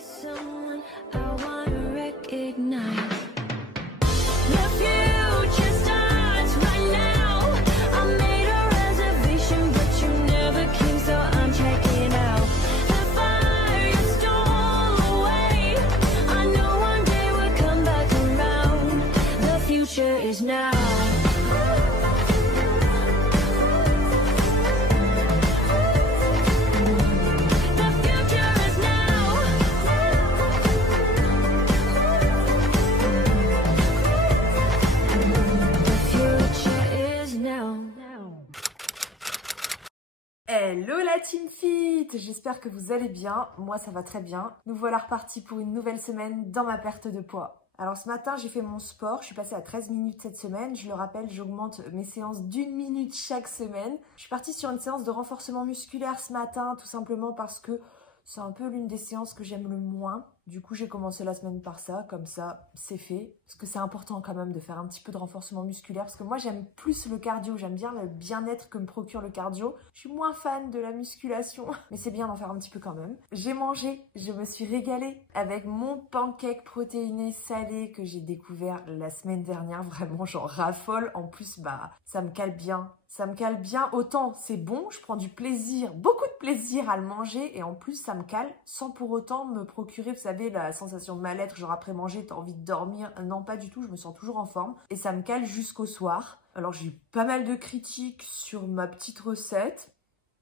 someone I wanna recognize. The future starts right now. I made a reservation, but you never came, so I'm checking out. The fire stole away. I know one day we'll come back around. The future is now. Hello la Team Fit, j'espère que vous allez bien, moi ça va très bien. Nous voilà repartis pour une nouvelle semaine dans ma perte de poids. Alors ce matin j'ai fait mon sport, je suis passée à 13 minutes cette semaine. Je le rappelle, j'augmente mes séances d'1 minute chaque semaine. Je suis partie sur une séance de renforcement musculaire ce matin, tout simplement parce que c'est un peu l'une des séances que j'aime le moins. Du coup, j'ai commencé la semaine par ça, comme ça, c'est fait. Parce que c'est important quand même de faire un petit peu de renforcement musculaire. Parce que moi, j'aime plus le cardio, j'aime bien le bien-être que me procure le cardio. Je suis moins fan de la musculation, mais c'est bien d'en faire un petit peu quand même. J'ai mangé, je me suis régalée avec mon pancake protéiné salé que j'ai découvert la semaine dernière. Vraiment, j'en raffole. En plus, ça me cale bien. Ça me cale bien, autant c'est bon, je prends du plaisir, beaucoup de plaisir à le manger et en plus ça me cale sans pour autant me procurer, vous savez, la sensation de mal-être, genre après manger, t'as envie de dormir. Non, pas du tout, je me sens toujours en forme et ça me cale jusqu'au soir. Alors j'ai eu pas mal de critiques sur ma petite recette.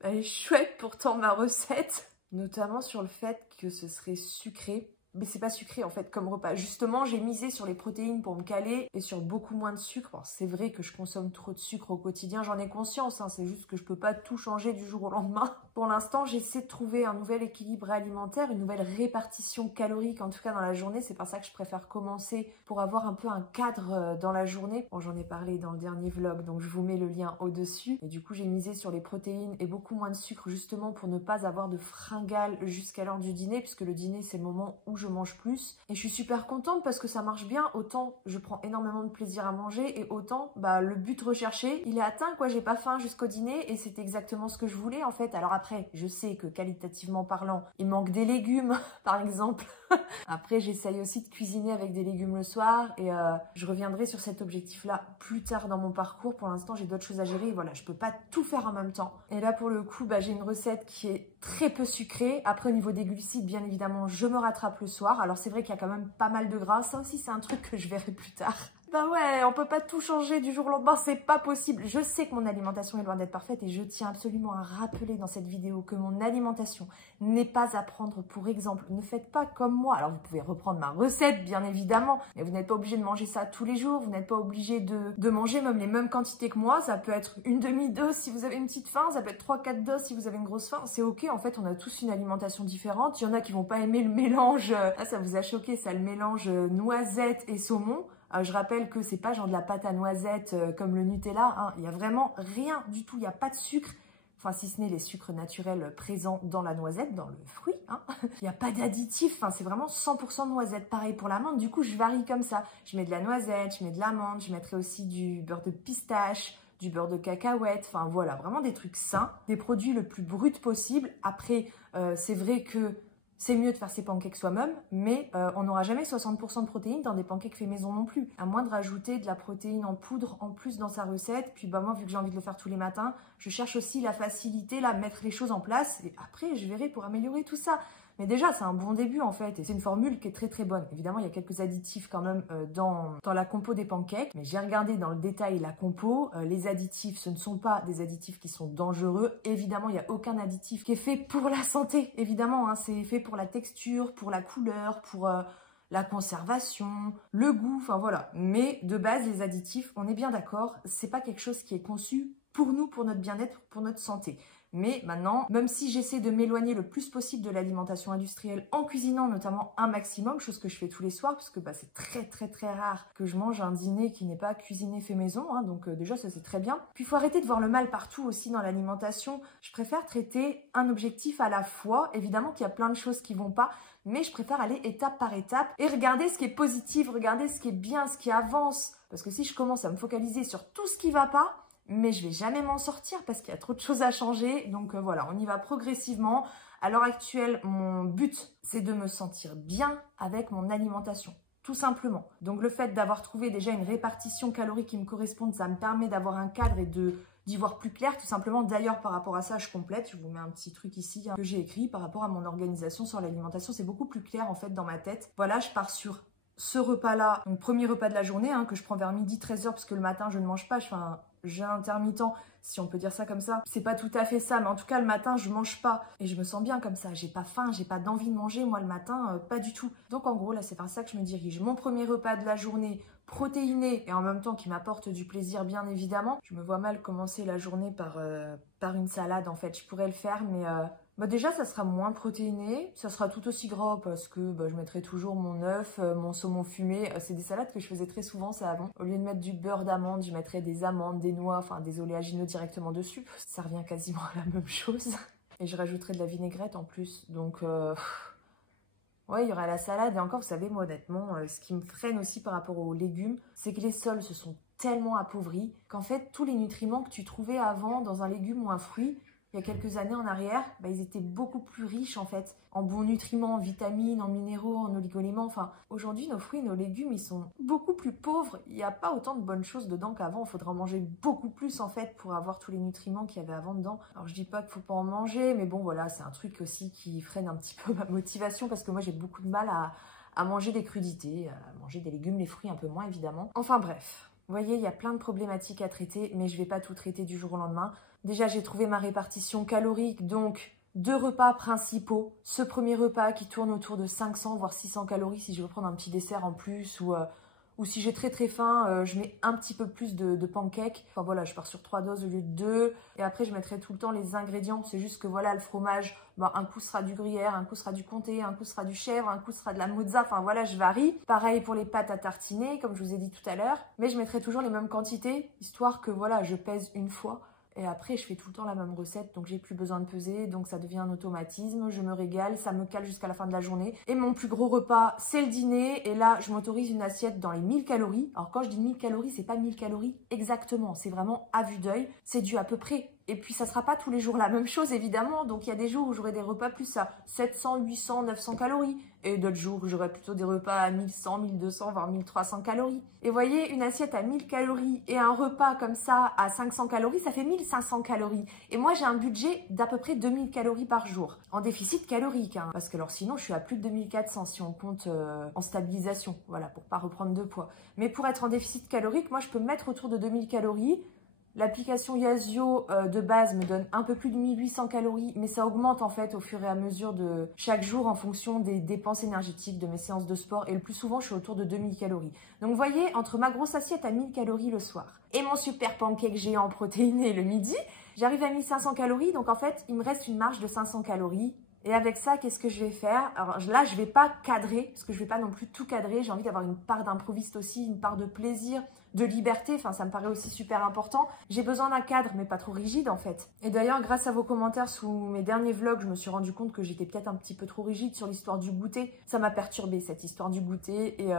Elle est chouette pourtant ma recette, notamment sur le fait que ce serait sucré. Mais c'est pas sucré en fait comme repas. Justement, j'ai misé sur les protéines pour me caler et sur beaucoup moins de sucre. Alors, c'est vrai que je consomme trop de sucre au quotidien, j'en ai conscience, hein. C'est juste que je peux pas tout changer du jour au lendemain. Pour l'instant, j'essaie de trouver un nouvel équilibre alimentaire, une nouvelle répartition calorique, en tout cas dans la journée. C'est par ça que je préfère commencer pour avoir un peu un cadre dans la journée. Bon, j'en ai parlé dans le dernier vlog, donc je vous mets le lien au-dessus. Et du coup, j'ai misé sur les protéines et beaucoup moins de sucre justement pour ne pas avoir de fringales jusqu'à l'heure du dîner, puisque le dîner, c'est le moment où je mange plus. Et je suis super contente parce que ça marche bien. Autant je prends énormément de plaisir à manger et autant le but recherché, il est atteint quoi. J'ai pas faim jusqu'au dîner et c'est exactement ce que je voulais en fait. Alors après, je sais que qualitativement parlant, il manque des légumes par exemple. Après, j'essaye aussi de cuisiner avec des légumes le soir et je reviendrai sur cet objectif-là plus tard dans mon parcours. Pour l'instant, j'ai d'autres choses à gérer. Voilà, je peux pas tout faire en même temps. Et là, pour le coup, j'ai une recette qui est très peu sucrée. Après, au niveau des glucides, bien évidemment, je me rattrape le soir. Alors, c'est vrai qu'il y a quand même pas mal de gras. Ça aussi, c'est un truc que je verrai plus tard. Ouais, on peut pas tout changer du jour au lendemain, c'est pas possible. Je sais que mon alimentation est loin d'être parfaite et je tiens absolument à rappeler dans cette vidéo que mon alimentation n'est pas à prendre pour exemple. Ne faites pas comme moi. Alors vous pouvez reprendre ma recette, bien évidemment, mais vous n'êtes pas obligé de manger ça tous les jours. Vous n'êtes pas obligé de manger même les mêmes quantités que moi. Ça peut être une demi-dose si vous avez une petite faim, ça peut être 3-4 doses si vous avez une grosse faim. C'est ok, en fait, on a tous une alimentation différente. Il y en a qui vont pas aimer le mélange, ça vous a choqué, ça, le mélange noisette et saumon. Je rappelle que c'est pas genre de la pâte à noisettes comme le Nutella, hein. Il y a vraiment rien du tout, il n'y a pas de sucre, enfin si ce n'est les sucres naturels présents dans la noisette, dans le fruit, hein. Il n'y a pas d'additifs, enfin c'est vraiment 100% de noisette. Pareil pour l'amande, du coup je varie comme ça. Je mets de la noisette, je mets de l'amande, je mettrai aussi du beurre de pistache, du beurre de cacahuète, enfin voilà, vraiment des trucs sains, des produits le plus brut possible. Après, c'est vrai que c'est mieux de faire ses pancakes soi-même, mais on n'aura jamais 60% de protéines dans des pancakes faits maison non plus. À moins de rajouter de la protéine en poudre en plus dans sa recette. Puis moi, vu que j'ai envie de le faire tous les matins, je cherche aussi la facilité, là, mettre les choses en place. Et après, je verrai pour améliorer tout ça. Mais déjà, c'est un bon début en fait. Et c'est une formule qui est très très bonne. Évidemment, il y a quelques additifs quand même dans la compo des pancakes. Mais j'ai regardé dans le détail la compo. Les additifs, ce ne sont pas des additifs qui sont dangereux. Évidemment, il n'y a aucun additif qui est fait pour la santé. Évidemment, hein, c'est fait pour la texture, pour la couleur, pour la conservation, le goût, enfin voilà. Mais de base, les additifs, on est bien d'accord, c'est pas quelque chose qui est conçu pour nous, pour notre bien-être, pour notre santé. Mais maintenant, même si j'essaie de m'éloigner le plus possible de l'alimentation industrielle en cuisinant notamment un maximum, chose que je fais tous les soirs, parce que c'est très très très rare que je mange un dîner qui n'est pas cuisiné fait maison, hein, donc déjà ça c'est très bien. Puis il faut arrêter de voir le mal partout aussi dans l'alimentation. Je préfère traiter un objectif à la fois. Évidemment qu'il y a plein de choses qui vont pas, mais je préfère aller étape par étape et regarder ce qui est positif, regarder ce qui est bien, ce qui avance. Parce que si je commence à me focaliser sur tout ce qui va pas, mais je vais jamais m'en sortir parce qu'il y a trop de choses à changer. Donc voilà, on y va progressivement À l'heure actuelle, mon but, c'est de me sentir bien avec mon alimentation. Tout simplement. Donc le fait d'avoir trouvé déjà une répartition calorique qui me corresponde, ça me permet d'avoir un cadre et d'y voir plus clair, tout simplement. D'ailleurs, par rapport à ça, je complète. Je vous mets un petit truc ici que j'ai écrit par rapport à mon organisation sur l'alimentation. C'est beaucoup plus clair en fait dans ma tête. Voilà, je pars sur ce repas-là, donc premier repas de la journée, que je prends vers midi, 13h, parce que le matin, je ne mange pas. Je fais un jeûne intermittent, si on peut dire ça comme ça. C'est pas tout à fait ça, mais en tout cas, le matin, je mange pas. Et je me sens bien comme ça. J'ai pas faim, j'ai pas d'envie de manger, moi, le matin, pas du tout. Donc, en gros, là, c'est vers ça que je me dirige. Mon premier repas de la journée, protéiné, et en même temps qui m'apporte du plaisir, bien évidemment. Je me vois mal commencer la journée par une salade, en fait. Je pourrais le faire, mais... déjà, ça sera moins protéiné, ça sera tout aussi gras parce que je mettrai toujours mon œuf, mon saumon fumé. C'est des salades que je faisais très souvent, ça avant. Au lieu de mettre du beurre d'amande, je mettrais des amandes, des noix, enfin des oléagineux directement dessus. Ça revient quasiment à la même chose. Et je rajouterai de la vinaigrette en plus. Donc, ouais, il y aura la salade. Et encore, vous savez, moi, honnêtement, ce qui me freine aussi par rapport aux légumes, c'est que les sols se sont tellement appauvris qu'en fait, tous les nutriments que tu trouvais avant dans un légume ou un fruit, il y a quelques années en arrière, ils étaient beaucoup plus riches en fait, en bons nutriments, en vitamines, en minéraux, en oligoéléments. Enfin, aujourd'hui, nos fruits, nos légumes, ils sont beaucoup plus pauvres. Il n'y a pas autant de bonnes choses dedans qu'avant. Il faudra en manger beaucoup plus en fait pour avoir tous les nutriments qu'il y avait avant dedans. Alors, je dis pas qu'il faut pas en manger, mais bon, voilà, c'est un truc aussi qui freine un petit peu ma motivation parce que moi, j'ai beaucoup de mal à manger des crudités, à manger des légumes, les fruits un peu moins évidemment. Enfin bref. Vous voyez, il y a plein de problématiques à traiter, mais je ne vais pas tout traiter du jour au lendemain. Déjà, j'ai trouvé ma répartition calorique, donc 2 repas principaux. Ce premier repas qui tourne autour de 500 voire 600 calories si je veux prendre un petit dessert en plus ou si j'ai très très faim, je mets un petit peu plus de pancakes. Enfin voilà, je pars sur 3 doses au lieu de 2. Et après, je mettrai tout le temps les ingrédients. C'est juste que voilà, le fromage, un coup sera du gruyère, un coup sera du comté, un coup sera du chèvre, un coup sera de la mozza. Enfin voilà, je varie. Pareil pour les pâtes à tartiner, comme je vous ai dit tout à l'heure. Mais je mettrai toujours les mêmes quantités, histoire que voilà, je pèse une fois. Et après, je fais tout le temps la même recette, donc j'ai plus besoin de peser, donc ça devient un automatisme, je me régale, ça me cale jusqu'à la fin de la journée. Et mon plus gros repas, c'est le dîner, et là, je m'autorise une assiette dans les 1000 calories. Alors quand je dis 1000 calories, c'est pas 1000 calories exactement, c'est vraiment à vue d'œil, c'est dû à peu près. Et puis ça sera pas tous les jours la même chose évidemment, donc il y a des jours où j'aurai des repas plus à 700, 800, 900 calories. Et d'autres jours où j'aurai plutôt des repas à 1100, 1200, voire 1300 calories. Et voyez, une assiette à 1000 calories et un repas comme ça à 500 calories, ça fait 1500 calories. Et moi j'ai un budget d'à peu près 2000 calories par jour, en déficit calorique. Parce que alors sinon je suis à plus de 2400 si on compte en stabilisation, voilà, pour pas reprendre de poids. Mais pour être en déficit calorique, moi je peux me mettre autour de 2000 calories. L'application Yazio de base me donne un peu plus de 1800 calories, mais ça augmente en fait au fur et à mesure de chaque jour en fonction des dépenses énergétiques de mes séances de sport. Et le plus souvent, je suis autour de 2000 calories. Donc vous voyez, entre ma grosse assiette à 1000 calories le soir et mon super pancake géant protéiné le midi, j'arrive à 1500 calories. Donc en fait, il me reste une marge de 500 calories. Et avec ça, qu'est-ce que je vais faire? Alors là, je vais pas cadrer, parce que je vais pas non plus tout cadrer. J'ai envie d'avoir une part d'improviste aussi, une part de plaisir, de liberté. Enfin, ça me paraît aussi super important. J'ai besoin d'un cadre, mais pas trop rigide en fait. Et d'ailleurs, grâce à vos commentaires sous mes derniers vlogs, je me suis rendu compte que j'étais peut-être un petit peu trop rigide sur l'histoire du goûter. Ça m'a perturbée, cette histoire du goûter. Et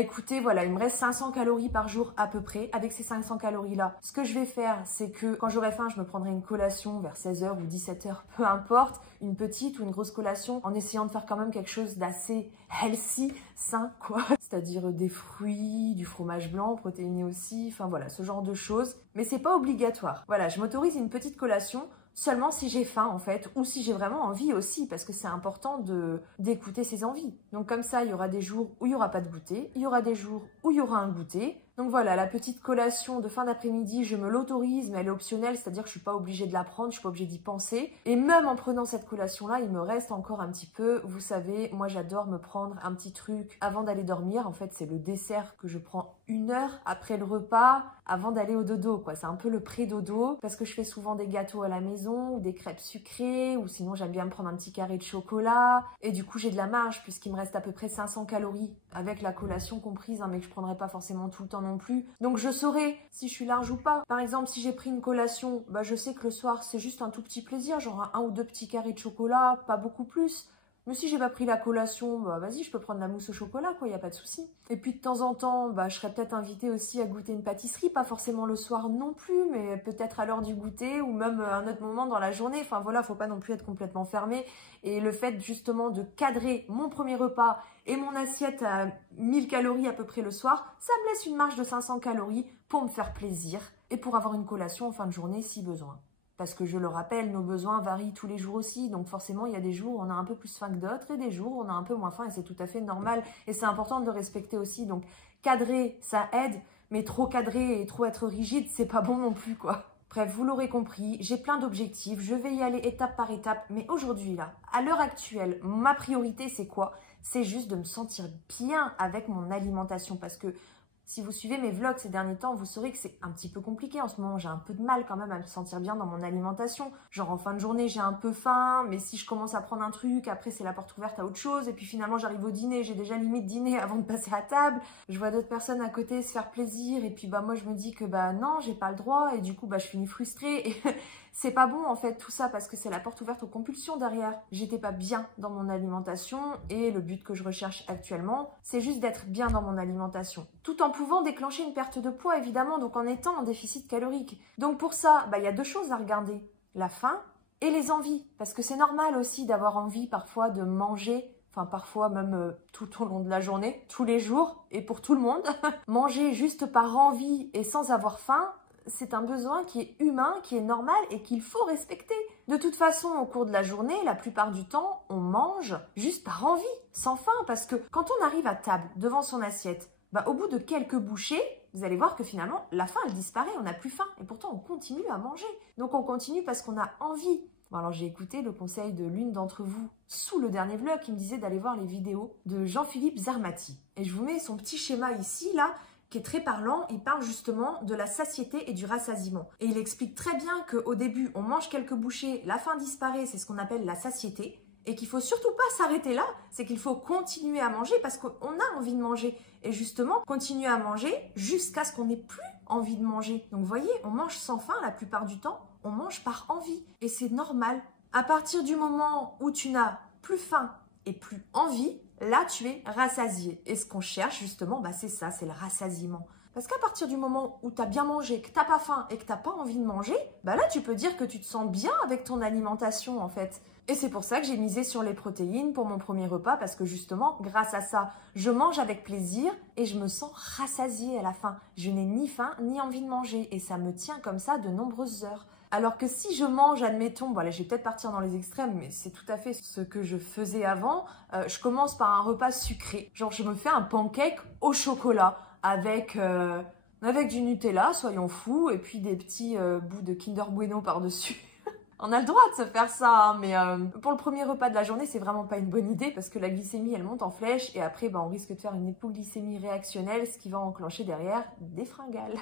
écoutez, voilà, il me reste 500 calories par jour à peu près. Avec ces 500 calories-là, ce que je vais faire, c'est que quand j'aurai faim, je me prendrai une collation vers 16h ou 17h, peu importe, une petite ou une grosse collation, en essayant de faire quand même quelque chose d'assez healthy, sain quoi. C'est-à-dire des fruits, du fromage blanc, protéiné aussi, enfin voilà, ce genre de choses. Mais c'est pas obligatoire. Voilà, je m'autorise une petite collation seulement si j'ai faim en fait, ou si j'ai vraiment envie aussi, parce que c'est important d'écouter ses envies. Donc comme ça, il y aura des jours où il n'y aura pas de goûter, il y aura des jours où il y aura un goûter. Donc voilà, la petite collation de fin d'après-midi, je me l'autorise, mais elle est optionnelle, c'est-à-dire que je suis pas obligée de la prendre, je suis pas obligée d'y penser. Et même en prenant cette collation-là, il me reste encore un petit peu. Vous savez, moi j'adore me prendre un petit truc avant d'aller dormir. En fait, c'est le dessert que je prends 1 heure après le repas, avant d'aller au dodo, quoi. C'est un peu le pré-dodo, parce que je fais souvent des gâteaux à la maison, ou des crêpes sucrées, ou sinon j'aime bien me prendre un petit carré de chocolat. Et du coup, j'ai de la marge, puisqu'il me reste à peu près 500 calories, avec la collation comprise, mais que je prendrai pas forcément tout le temps non plus. Donc je saurai si je suis large ou pas. Par exemple, si j'ai pris une collation, je sais que le soir, c'est juste un tout petit plaisir, genre 1 ou 2 petits carrés de chocolat, pas beaucoup plus. Mais si j'ai pas pris la collation, bah vas-y, je peux prendre la mousse au chocolat, quoi, y a pas de souci. Et puis de temps en temps, bah je serais peut-être invitée aussi à goûter une pâtisserie, pas forcément le soir non plus, mais peut-être à l'heure du goûter ou même à un autre moment dans la journée. Enfin voilà, faut pas non plus être complètement fermé. Et le fait justement de cadrer mon premier repas et mon assiette à 1000 calories à peu près le soir, ça me laisse une marge de 500 calories pour me faire plaisir et pour avoir une collation en fin de journée si besoin. Parce que je le rappelle, nos besoins varient tous les jours aussi. Donc forcément, il y a des jours où on a un peu plus faim que d'autres et des jours où on a un peu moins faim et c'est tout à fait normal. Et c'est important de le respecter aussi. Donc cadrer, ça aide, mais trop cadrer et trop être rigide, c'est pas bon non plus, quoi. Bref, vous l'aurez compris, j'ai plein d'objectifs. Je vais y aller étape par étape. Mais aujourd'hui, là, à l'heure actuelle, ma priorité, c'est quoi? C'est juste de me sentir bien avec mon alimentation parce que si vous suivez mes vlogs ces derniers temps, vous saurez que c'est un petit peu compliqué en ce moment. J'ai un peu de mal quand même à me sentir bien dans mon alimentation. Genre en fin de journée, j'ai un peu faim, mais si je commence à prendre un truc, après c'est la porte ouverte à autre chose. Et puis finalement, j'arrive au dîner, j'ai déjà limite dîné avant de passer à table. Je vois d'autres personnes à côté se faire plaisir. Et puis bah moi, je me dis que bah non, j'ai pas le droit. Et du coup, bah je finis frustrée. Et c'est pas bon en fait tout ça parce que c'est la porte ouverte aux compulsions derrière. J'étais pas bien dans mon alimentation et le but que je recherche actuellement, c'est juste d'être bien dans mon alimentation. Tout en pouvant déclencher une perte de poids évidemment, donc en étant en déficit calorique. Donc pour ça, bah, y a deux choses à regarder. La faim et les envies. Parce que c'est normal aussi d'avoir envie parfois de manger, enfin parfois même tout au long de la journée, tous les jours et pour tout le monde. Manger juste par envie et sans avoir faim, c'est un besoin qui est humain, qui est normal et qu'il faut respecter. De toute façon, au cours de la journée, la plupart du temps, on mange juste par envie, sans faim. Parce que quand on arrive à table, devant son assiette, bah, au bout de quelques bouchées, vous allez voir que finalement, la faim, elle disparaît, on n'a plus faim. Et pourtant, on continue à manger. Donc, on continue parce qu'on a envie. Bon, alors, j'ai écouté le conseil de l'une d'entre vous sous le dernier vlog qui me disait d'aller voir les vidéos de Jean-Philippe Zermati. Et je vous mets son petit schéma ici, là, qui est très parlant. Il parle justement de la satiété et du rassasiement. Et il explique très bien qu'au début, on mange quelques bouchées, la faim disparaît, c'est ce qu'on appelle la satiété. Et qu'il faut surtout pas s'arrêter là, c'est qu'il faut continuer à manger parce qu'on a envie de manger. Et justement, continuer à manger jusqu'à ce qu'on n'ait plus envie de manger. Donc vous voyez, on mange sans faim la plupart du temps, on mange par envie. Et c'est normal. À partir du moment où tu n'as plus faim et plus envie, là tu es rassasié. Et ce qu'on cherche justement, bah, c'est ça, c'est le rassasiement. Parce qu'à partir du moment où tu as bien mangé, que tu n'as pas faim et que tu n'as pas envie de manger, bah là tu peux dire que tu te sens bien avec ton alimentation en fait. Et c'est pour ça que j'ai misé sur les protéines pour mon premier repas parce que justement, grâce à ça, je mange avec plaisir et je me sens rassasiée à la fin. Je n'ai ni faim ni envie de manger et ça me tient comme ça de nombreuses heures. Alors que si je mange, admettons, bon là je vais peut-être partir dans les extrêmes, mais c'est tout à fait ce que je faisais avant, je commence par un repas sucré. Genre je me fais un pancake au chocolat avec du Nutella, soyons fous, et puis des petits bouts de Kinder Bueno par-dessus. On a le droit de se faire ça, hein, mais pour le premier repas de la journée, c'est vraiment pas une bonne idée parce que la glycémie, elle monte en flèche et après, bah, on risque de faire une hypoglycémie réactionnelle, ce qui va enclencher derrière des fringales.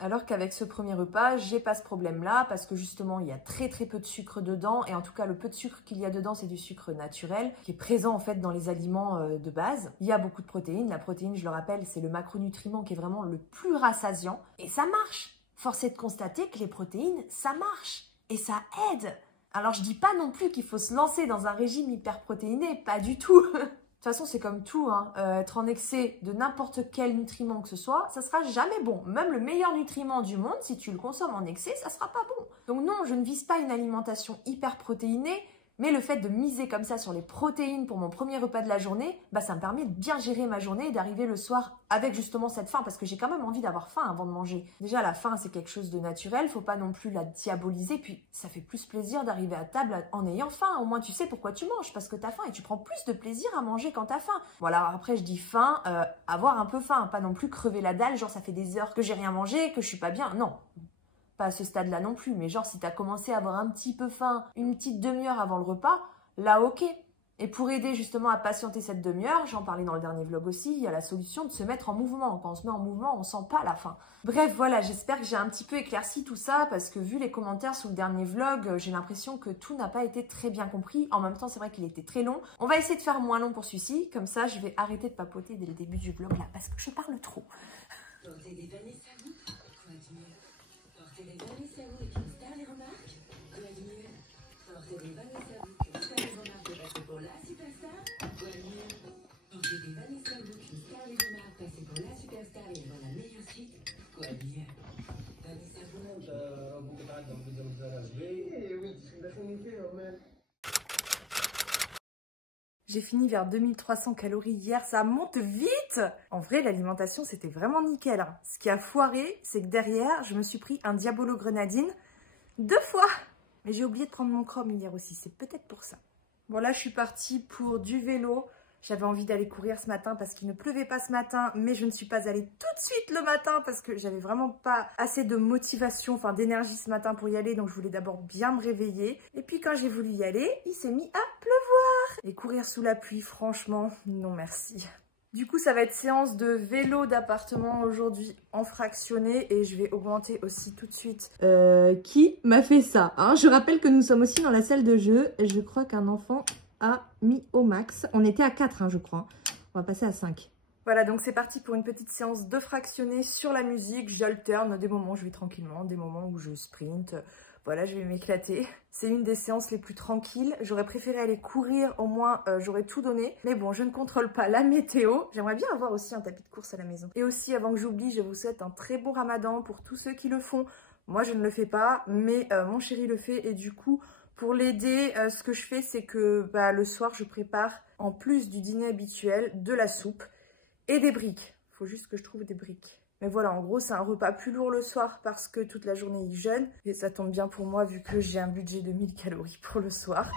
Alors qu'avec ce premier repas, j'ai pas ce problème-là parce que justement, il y a très peu de sucre dedans et en tout cas, le peu de sucre qu'il y a dedans, c'est du sucre naturel qui est présent en fait dans les aliments de base. Il y a beaucoup de protéines. La protéine, je le rappelle, c'est le macronutriment qui est vraiment le plus rassasiant et ça marche. Force est de constater que les protéines, ça marche. Et ça aide. Alors je dis pas non plus qu'il faut se lancer dans un régime hyperprotéiné, pas du tout. De toute façon c'est comme tout, hein. Être en excès de n'importe quel nutriment que ce soit, ça sera jamais bon. Même le meilleur nutriment du monde, si tu le consommes en excès, ça sera pas bon. Donc non, je ne vise pas une alimentation hyperprotéinée, mais le fait de miser comme ça sur les protéines pour mon premier repas de la journée, bah ça me permet de bien gérer ma journée et d'arriver le soir avec justement cette faim, parce que j'ai quand même envie d'avoir faim avant de manger. Déjà, la faim, c'est quelque chose de naturel, faut pas non plus la diaboliser, puis ça fait plus plaisir d'arriver à table en ayant faim. Au moins, tu sais pourquoi tu manges, parce que t'as faim et tu prends plus de plaisir à manger quand t'as faim. Voilà, après, je dis faim, avoir un peu faim, pas non plus crever la dalle, genre ça fait des heures que j'ai rien mangé, que je suis pas bien, non. Pas à ce stade-là non plus, mais genre si t'as commencé à avoir un petit peu faim, une petite demi-heure avant le repas, là ok. Et pour aider justement à patienter cette demi-heure, j'en parlais dans le dernier vlog aussi, il y a la solution de se mettre en mouvement. Quand on se met en mouvement, on sent pas la faim. Bref, voilà, j'espère que j'ai un petit peu éclairci tout ça, parce que vu les commentaires sous le dernier vlog, j'ai l'impression que tout n'a pas été très bien compris. En même temps, c'est vrai qu'il était très long. On va essayer de faire moins long pour celui-ci, comme ça je vais arrêter de papoter dès le début du vlog là, parce que je parle trop. Porter des valises savon, quoi de mieux? Porter des valises savon et qui se les remarques, quoi de mieux? Porter des valises savon qui se les remarques, parce que pour la superstar, كوادية داني سابون. J'ai fini vers 2300 calories hier, ça monte vite! En vrai, l'alimentation, c'était vraiment nickel, hein. Ce qui a foiré, c'est que derrière, je me suis pris un Diabolo Grenadine 2 fois. Mais j'ai oublié de prendre mon chrome hier aussi, c'est peut-être pour ça. Bon là, je suis partie pour du vélo. J'avais envie d'aller courir ce matin parce qu'il ne pleuvait pas ce matin, mais je ne suis pas allée tout de suite le matin parce que j'avais vraiment pas assez de motivation, enfin d'énergie ce matin pour y aller, donc je voulais d'abord bien me réveiller. Et puis quand j'ai voulu y aller, il s'est mis à pleuvoir. Et courir sous la pluie, franchement, non merci. Du coup, ça va être séance de vélo d'appartement aujourd'hui en fractionné et je vais augmenter aussi tout de suite. Qui m'a fait ça, hein? Je rappelle que nous sommes aussi dans la salle de jeu. Je crois qu'un enfant a mis au max. On était à 4, hein, je crois. On va passer à 5. Voilà, donc c'est parti pour une petite séance de fractionné sur la musique. J'alterne des moments où je vais tranquillement, des moments où je sprint. Voilà, je vais m'éclater. C'est une des séances les plus tranquilles. J'aurais préféré aller courir, au moins j'aurais tout donné. Mais bon, je ne contrôle pas la météo. J'aimerais bien avoir aussi un tapis de course à la maison. Et aussi, avant que j'oublie, je vous souhaite un très bon ramadan pour tous ceux qui le font. Moi, je ne le fais pas, mais mon chéri le fait. Et du coup, pour l'aider, ce que je fais, c'est que le soir, je prépare, en plus du dîner habituel, de la soupe et des briques. Il faut juste que je trouve des briques. Mais voilà, en gros, c'est un repas plus lourd le soir parce que toute la journée, il jeûne. Et ça tombe bien pour moi vu que j'ai un budget de 1000 calories pour le soir.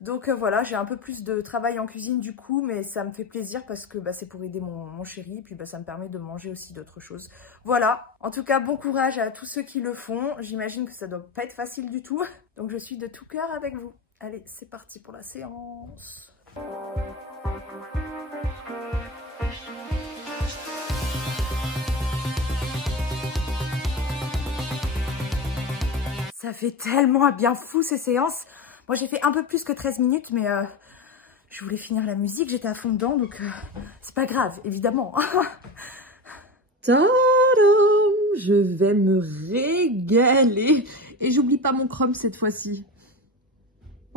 Donc voilà, j'ai un peu plus de travail en cuisine du coup, mais ça me fait plaisir parce que c'est pour aider mon chéri. Puis ça me permet de manger aussi d'autres choses. Voilà, en tout cas, bon courage à tous ceux qui le font. J'imagine que ça doit pas être facile du tout. Donc je suis de tout cœur avec vous. Allez, c'est parti pour la séance. Ça fait tellement un bien fou ces séances. Moi j'ai fait un peu plus que 13 minutes mais je voulais finir la musique, j'étais à fond dedans donc c'est pas grave évidemment. Tadam, je vais me régaler et j'oublie pas mon chrome cette fois-ci.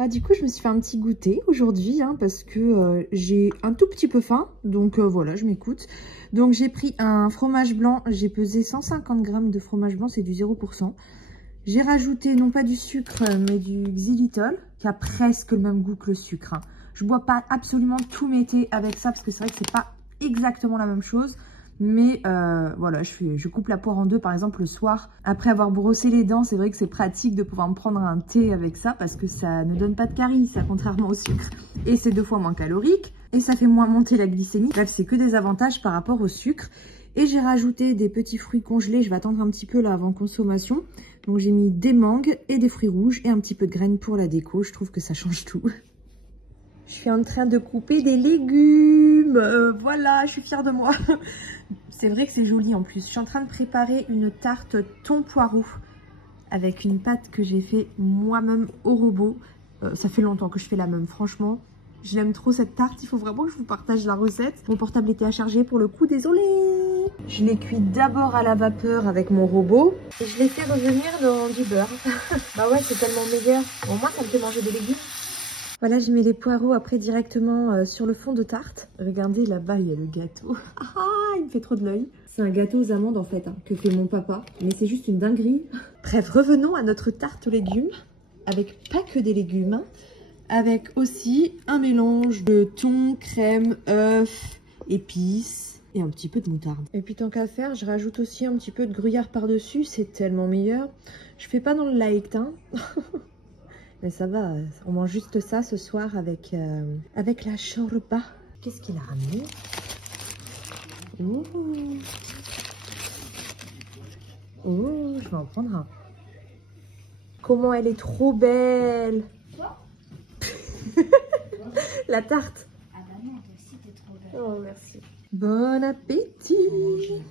Du coup je me suis fait un petit goûter aujourd'hui parce que j'ai un tout petit peu faim donc voilà je m'écoute. Donc j'ai pris un fromage blanc, j'ai pesé 150 grammes de fromage blanc, c'est du 0%. J'ai rajouté non pas du sucre mais du xylitol qui a presque le même goût que le sucre. Je bois pas absolument tout mes thés avec ça parce que c'est vrai que c'est pas exactement la même chose. Mais voilà, je coupe la poire en deux par exemple le soir. Après avoir brossé les dents, c'est vrai que c'est pratique de pouvoir me prendre un thé avec ça parce que ça ne donne pas de caries, ça contrairement au sucre. Et c'est 2 fois moins calorique et ça fait moins monter la glycémie. Bref, c'est que des avantages par rapport au sucre. Et j'ai rajouté des petits fruits congelés, je vais attendre un petit peu là avant consommation. Donc j'ai mis des mangues et des fruits rouges et un petit peu de graines pour la déco, je trouve que ça change tout. Je suis en train de couper des légumes, voilà, je suis fière de moi. C'est vrai que c'est joli en plus. Je suis en train de préparer une tarte thon poireau avec une pâte que j'ai fait moi-même au robot. Ça fait longtemps que je fais la même, franchement. Je l'aime trop cette tarte, il faut vraiment que je vous partage la recette. Mon portable était à charger pour le coup, désolé. Je l'ai cuit d'abord à la vapeur avec mon robot. Et je l'ai fait revenir dans du beurre. Bah ouais, c'est tellement meilleur. Au moins, ça me fait manger des légumes. Voilà, je mets les poireaux après directement sur le fond de tarte. Regardez, là-bas, il y a le gâteau. Ah, il me fait trop de l'œil. C'est un gâteau aux amandes en fait, que fait mon papa. Mais c'est juste une dinguerie. Bref, revenons à notre tarte aux légumes. Avec pas que des légumes. Avec aussi un mélange de thon, crème, œufs, épices et un petit peu de moutarde. Et puis tant qu'à faire, je rajoute aussi un petit peu de gruyère par-dessus, c'est tellement meilleur. Je fais pas dans le light, hein. Mais ça va, on mange juste ça ce soir avec la shorba. Qu'est-ce qu'il a ramené? Oh, je vais en prendre un. Comment elle est trop belle! La tarte. Ah bah non, toi aussi t'es trop belle. Oh merci. Bon appétit.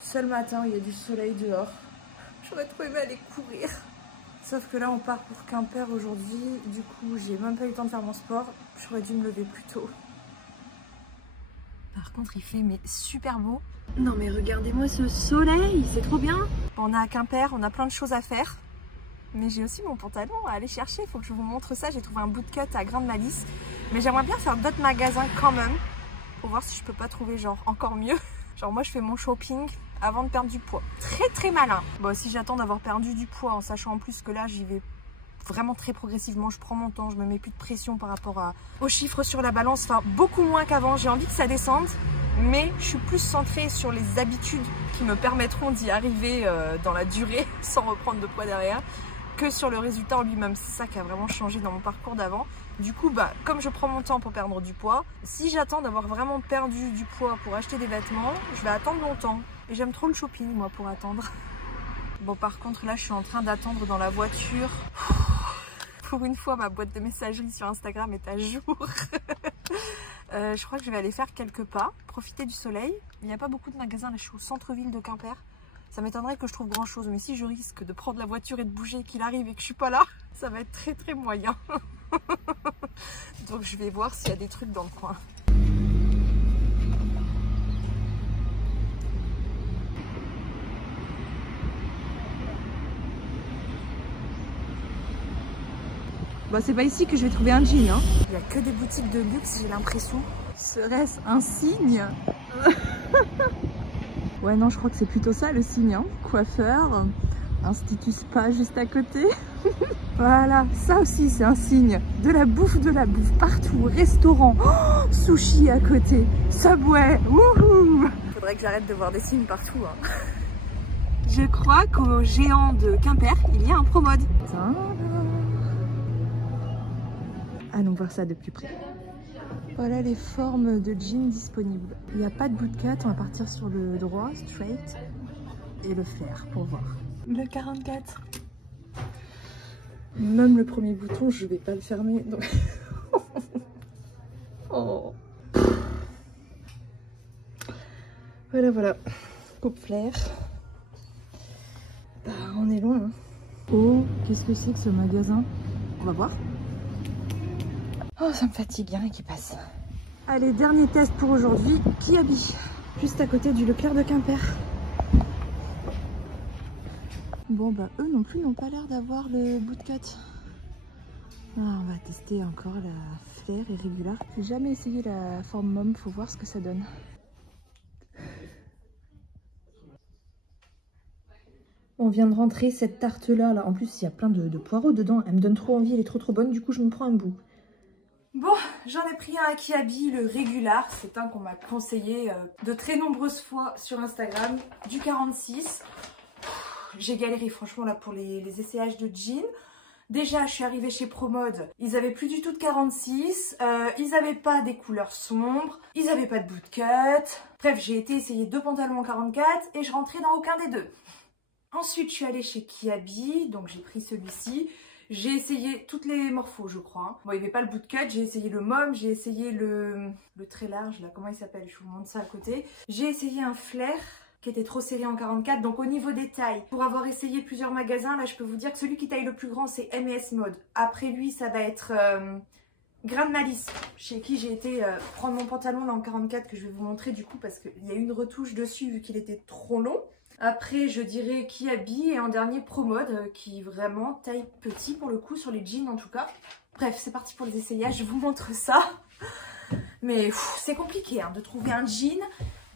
Seul matin, il y a du soleil dehors. J'aurais trop aimé aller courir. Sauf que là, on part pour Quimper aujourd'hui. Du coup, j'ai même pas eu le temps de faire mon sport. J'aurais dû me lever plus tôt. Par contre, il fait super beau. Non mais regardez-moi ce soleil, c'est trop bien. On est à Quimper, on a plein de choses à faire. Mais j'ai aussi mon pantalon à aller chercher, il faut que je vous montre ça. J'ai trouvé un bootcut à grains de malice. Mais j'aimerais bien faire d'autres magasins quand même, pour voir si je peux pas trouver genre encore mieux. Genre moi je fais mon shopping avant de perdre du poids. Très très malin. Bon, si j'attends d'avoir perdu du poids, en sachant en plus que là j'y vais vraiment très progressivement, je prends mon temps, je me mets plus de pression par rapport aux chiffres sur la balance, enfin beaucoup moins qu'avant. J'ai envie que ça descende, mais je suis plus centrée sur les habitudes qui me permettront d'y arriver dans la durée sans reprendre de poids derrière, que sur le résultat en lui-même. C'est ça qui a vraiment changé dans mon parcours d'avant. Du coup, comme je prends mon temps pour perdre du poids, si j'attends d'avoir vraiment perdu du poids pour acheter des vêtements, je vais attendre longtemps. Et j'aime trop le shopping, moi, pour attendre. Bon, par contre, là, je suis en train d'attendre dans la voiture. Pour une fois, ma boîte de messagerie sur Instagram est à jour. Je crois que je vais aller faire quelques pas, profiter du soleil. Il n'y a pas beaucoup de magasins, là, je suis au centre-ville de Quimper. Ça m'étonnerait que je trouve grand chose, mais si je risque de prendre la voiture et de bouger, qu'il arrive et que je suis pas là, ça va être très très moyen. Donc je vais voir s'il y a des trucs dans le coin. Bon, c'est pas ici que je vais trouver un jean, hein. Il y a que des boutiques de luxe, j'ai l'impression. Serait-ce un signe? Ouais, non, je crois que c'est plutôt ça le signe, hein. Coiffeur, Institut Spa juste à côté. Voilà, ça aussi c'est un signe. De la bouffe partout, restaurant, oh, sushi à côté, Subway, wouhou. Faudrait que j'arrête de voir des signes partout, hein. Je crois qu'au Géant de Quimper, il y a un Promode. Allons voir ça de plus près. Voilà les formes de jeans disponibles. Il n'y a pas de bootcut, on va partir sur le droit, straight, et le flair pour voir. Le 44. Même le premier bouton, je vais pas le fermer. Donc... oh. Voilà, voilà. Coupe flair. Bah, on est loin. Hein. Oh, qu'est-ce que c'est que ce magasin? On va voir. Oh, ça me fatigue, rien qui passe. Allez, dernier test pour aujourd'hui. Kiabi, juste à côté du Leclerc de Quimper. Bon, bah, eux non plus n'ont pas l'air d'avoir le bootcut. Ah, on va tester encore la flair et régular. J'ai jamais essayé la forme mom, faut voir ce que ça donne. On vient de rentrer cette tarte là. En plus, il y a plein de poireaux dedans. Elle me donne trop envie, elle est trop bonne. Du coup, je me prends un bout. Bon, j'en ai pris un à Kiabi, le régular. C'est un qu'on m'a conseillé de très nombreuses fois sur Instagram. Du 46. J'ai galéré franchement là pour les essayages de jeans. Déjà, je suis arrivée chez Promode, ils avaient plus du tout de 46, ils avaient pas des couleurs sombres, ils avaient pas de bootcut. Bref, j'ai été essayer 2 pantalons en 44 et je rentrais dans aucun des deux. Ensuite, je suis allée chez Kiabi, donc j'ai pris celui-ci. J'ai essayé toutes les morphos, je crois. Bon, il n'y avait pas le bootcut, j'ai essayé le mom, j'ai essayé le très large, là, comment il s'appelle? Je vous montre ça à côté. J'ai essayé un flair qui était trop serré en 44, donc au niveau des tailles, pour avoir essayé plusieurs magasins, là je peux vous dire que celui qui taille le plus grand c'est M&S Mode. Après lui ça va être Grain de Malice, chez qui j'ai été prendre mon pantalon là en 44 que je vais vous montrer du coup parce qu'il y a eu une retouche dessus vu qu'il était trop long. Après je dirais Kiabi et en dernier Promode qui vraiment taille petit pour le coup sur les jeans en tout cas. Bref c'est parti pour les essayages, je vous montre ça. Mais c'est compliqué hein, de trouver un jean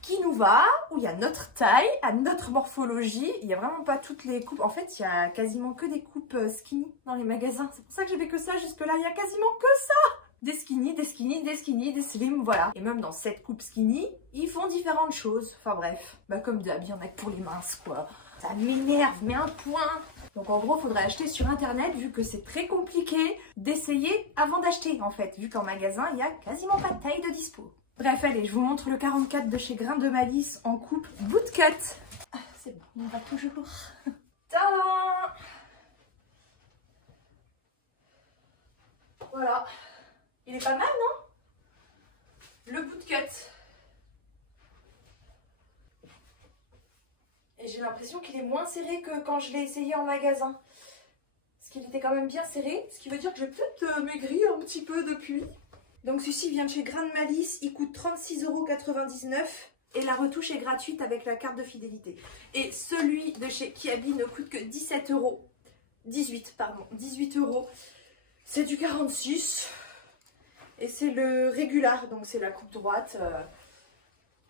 qui nous va, où il y a notre taille, à notre morphologie. Il n'y a vraiment pas toutes les coupes. En fait, il y a quasiment que des coupes skinny dans les magasins. C'est pour ça que j'ai fait que ça jusque-là. Il y a quasiment que ça. Des skinny, des skinny, des skinny, des slim, voilà. Et même dans cette coupe skinny, ils font différentes choses. Enfin bref, bah comme d'hab, il y en a que pour les minces, quoi. Ça m'énerve, mais un point. Donc en gros, il faudrait acheter sur internet vu que c'est très compliqué d'essayer avant d'acheter en fait. Vu qu'en magasin, il n'y a quasiment pas de taille de dispo. Bref, allez, je vous montre le 44 de chez Grain de Malice en coupe bootcut. Ah, c'est bon, on va toujours. Tadam! Voilà. Il est pas mal, non? Le bootcut. Et j'ai l'impression qu'il est moins serré que quand je l'ai essayé en magasin. Parce qu'il était quand même bien serré. Ce qui veut dire que j'ai peut-être maigri un petit peu depuis. Donc celui-ci vient de chez Grain de Malice, il coûte 36,99 € et la retouche est gratuite avec la carte de fidélité. Et celui de chez Kiabi ne coûte que 17 €. 18, pardon, 18 €. C'est du 46 et c'est le régular, donc c'est la coupe droite.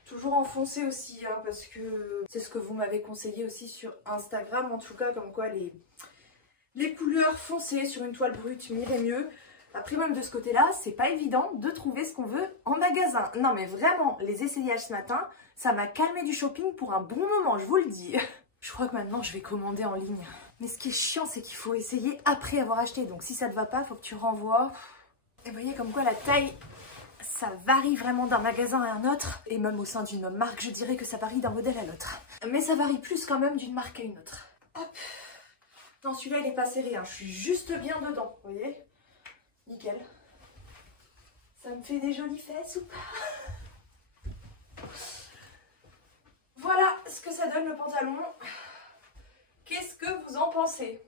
Toujours en foncé aussi, hein, parce que c'est ce que vous m'avez conseillé aussi sur Instagram, en tout cas, comme quoi les couleurs foncées sur une toile brute m'iraient mieux. Après, même de ce côté-là, c'est pas évident de trouver ce qu'on veut en magasin. Non mais vraiment, les essayages ce matin, ça m'a calmé du shopping pour un bon moment, je vous le dis. Je crois que maintenant, je vais commander en ligne. Mais ce qui est chiant, c'est qu'il faut essayer après avoir acheté. Donc si ça ne te va pas, il faut que tu renvoies. Et vous voyez comme quoi la taille, ça varie vraiment d'un magasin à un autre. Et même au sein d'une même marque, je dirais que ça varie d'un modèle à l'autre. Mais ça varie plus quand même d'une marque à une autre. Hop. Non, celui-là, il est pas serré, hein. Je suis juste bien dedans, vous voyez. Nickel. Ça me fait des jolies fesses ou pas? Voilà ce que ça donne le pantalon. Qu'est-ce que vous en pensez?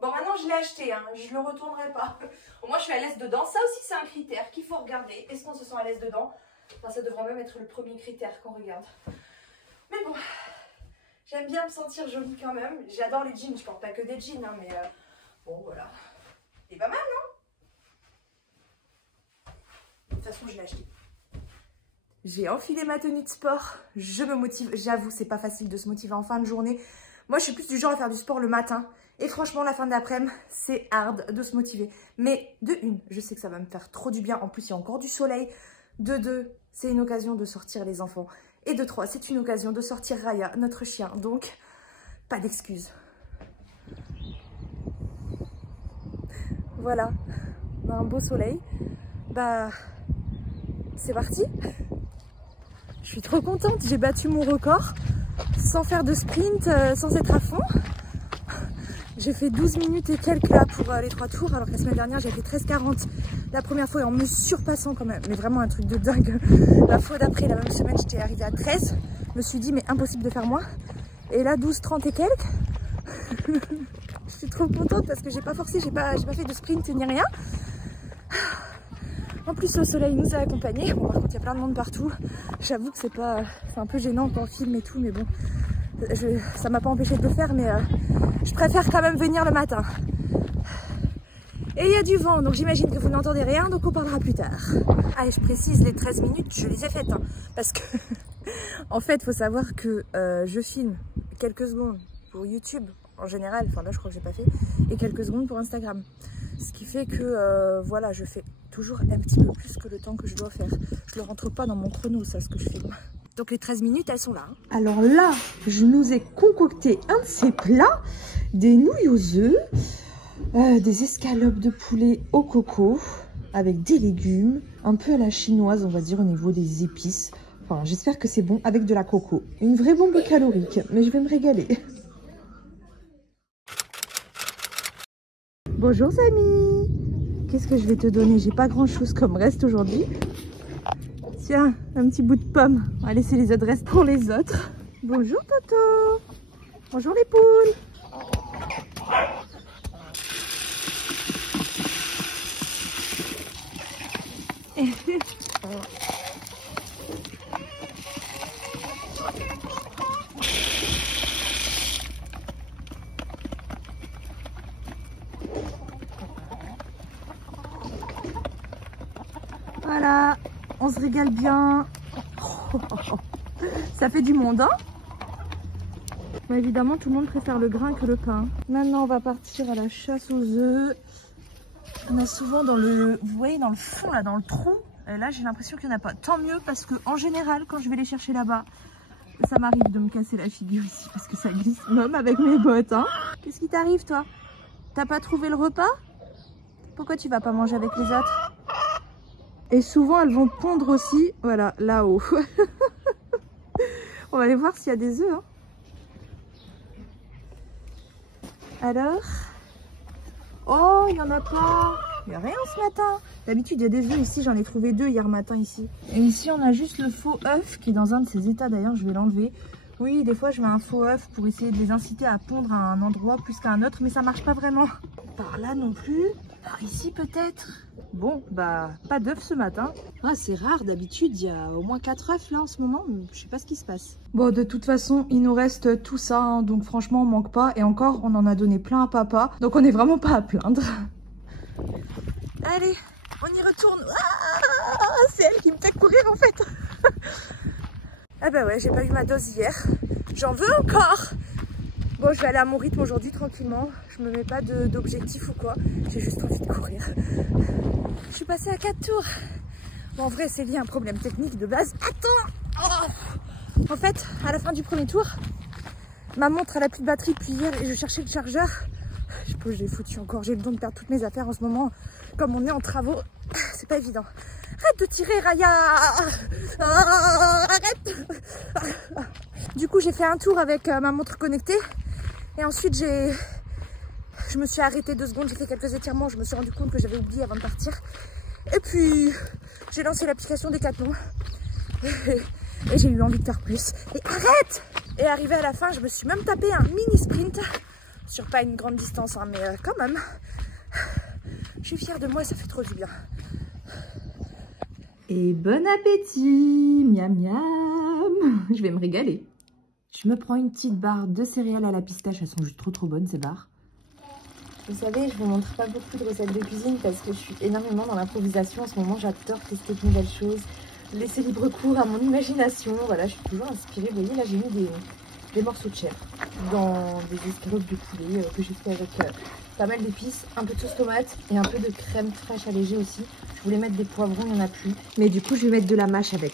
Bon, maintenant je l'ai acheté, hein. Je le retournerai pas. Au moins je suis à l'aise dedans. Ça aussi c'est un critère qu'il faut regarder. Est-ce qu'on se sent à l'aise dedans? Enfin, ça devrait même être le premier critère qu'on regarde. Mais bon, j'aime bien me sentir jolie quand même. J'adore les jeans, je porte pas que des jeans, hein, mais bon voilà. C'est pas mal, non? De toute façon je l'ai acheté. J'ai enfilé ma tenue de sport, je me motive, j'avoue c'est pas facile de se motiver en fin de journée. Moi je suis plus du genre à faire du sport le matin et franchement la fin d'après-midi c'est hard de se motiver. Mais de une, je sais que ça va me faire trop du bien, en plus il y a encore du soleil. De deux, c'est une occasion de sortir les enfants. Et de trois, c'est une occasion de sortir Raya, notre chien, donc pas d'excuses. Voilà, on a un beau soleil, bah c'est parti. Je suis trop contente, j'ai battu mon record sans faire de sprint, sans être à fond. J'ai fait 12 minutes et quelques là pour les 3 tours, alors que la semaine dernière j'ai fait 13,40 la première fois et en me surpassant quand même. Mais vraiment un truc de dingue. La fois d'après, la même semaine, j'étais arrivée à 13. Je me suis dit mais impossible de faire moins. Et là 12,30 et quelques. Je suis trop contente parce que j'ai pas forcé, j'ai pas fait de sprint ni rien. En plus le soleil nous a accompagnés. Bon, par contre il y a plein de monde partout. J'avoue que c'est un peu gênant quand on filme et tout, mais bon, ça m'a pas empêché de le faire, mais je préfère quand même venir le matin. Et il y a du vent, donc j'imagine que vous n'entendez rien, donc on parlera plus tard. Ah, et je précise, les 13 minutes, je les ai faites, hein, parce que en fait, il faut savoir que je filme quelques secondes pour YouTube en général, enfin là je crois que j'ai pas fait, et quelques secondes pour Instagram. Ce qui fait que voilà, je fais toujours un petit peu plus que le temps que je dois faire. Je ne le rentre pas dans mon chrono, ça, ce que je filme. Donc les 13 minutes, elles sont là. Hein. Alors là, je nous ai concocté un de ces plats, des nouilles aux œufs, des escalopes de poulet au coco, avec des légumes, un peu à la chinoise, on va dire, au niveau des épices. Enfin, j'espère que c'est bon avec de la coco. Une vraie bombe calorique, mais je vais me régaler. Bonjour Samy. Qu'est-ce que je vais te donner? J'ai pas grand chose comme reste aujourd'hui. Tiens, un petit bout de pomme. On va laisser les autres restes pour les autres. Bonjour Toto. Bonjour les poules. Voilà, on se régale bien. Ça fait du monde, hein? Bon, évidemment, tout le monde préfère le grain que le pain. Maintenant, on va partir à la chasse aux œufs. On a souvent dans le, vous voyez, dans le fond, là, dans le trou. Et là, j'ai l'impression qu'il n'y en a pas. Tant mieux, parce que en général, quand je vais les chercher là-bas, ça m'arrive de me casser la figure ici, parce que ça glisse même avec mes bottes, hein. Qu'est-ce qui t'arrive, toi? T'as pas trouvé le repas? Pourquoi tu vas pas manger avec les autres? Et souvent, elles vont pondre aussi, voilà, là-haut. On va aller voir s'il y a des œufs. Hein. Alors? Oh, il n'y en a pas. Il n'y a rien ce matin. D'habitude, il y a des œufs ici. J'en ai trouvé 2 hier matin ici. Et ici, on a juste le faux œuf qui est dans un de ces états. D'ailleurs, je vais l'enlever. Oui, des fois, je mets un faux œuf pour essayer de les inciter à pondre à un endroit plus qu'à un autre. Mais ça marche pas vraiment. Par là non plus. Par ici peut-être. Bon, bah, pas d'œufs ce matin. Ah, c'est rare, d'habitude, il y a au moins 4 œufs là en ce moment. Je sais pas ce qui se passe. Bon, de toute façon, il nous reste tout ça, hein, donc franchement, on manque pas. Et encore, on en a donné plein à papa, donc on n'est vraiment pas à plaindre. Allez, on y retourne. Ah, c'est elle qui me fait courir en fait. Ah bah ouais, j'ai pas eu ma dose hier. J'en veux encore. Bon, je vais aller à mon rythme aujourd'hui tranquillement. Je me mets pas d'objectif ou quoi. J'ai juste envie de courir. Je suis passée à 4 tours. Bon, en vrai, c'est lié à un problème technique de base. Attends. Oh, en fait, à la fin du premier tour, ma montre elle a plus de batterie depuis hier et je cherchais le chargeur. Je sais pas, j'ai foutu encore. J'ai le don de perdre toutes mes affaires en ce moment. Comme on est en travaux, c'est pas évident. Arrête de tirer, Raya. Arrête. Du coup, j'ai fait un tour avec ma montre connectée. Et ensuite, je me suis arrêtée 2 secondes. J'ai fait quelques étirements. Je me suis rendu compte que j'avais oublié avant de partir. Et puis, j'ai lancé l'application Decathlon. Et j'ai eu envie de faire plus. Et arrête! Et arrivé à la fin, je me suis même tapé un mini sprint. Sur pas une grande distance, hein, mais quand même. Je suis fière de moi, ça fait trop du bien. Et bon appétit! Miam miam! Je vais me régaler. Je me prends une petite barre de céréales à la pistache, elles sont juste trop bonnes ces barres. Vous savez, je vous montre pas beaucoup de recettes de cuisine parce que je suis énormément dans l'improvisation. En ce moment, j'adore tester de nouvelles choses, laisser libre cours à mon imagination. Voilà, je suis toujours inspirée. Vous voyez, là, j'ai mis des morceaux de chair dans des escalopes de poulet que j'ai fait avec pas mal d'épices, un peu de sauce tomate et un peu de crème fraîche allégée aussi. Je voulais mettre des poivrons, il n'y en a plus. Mais du coup, je vais mettre de la mâche avec.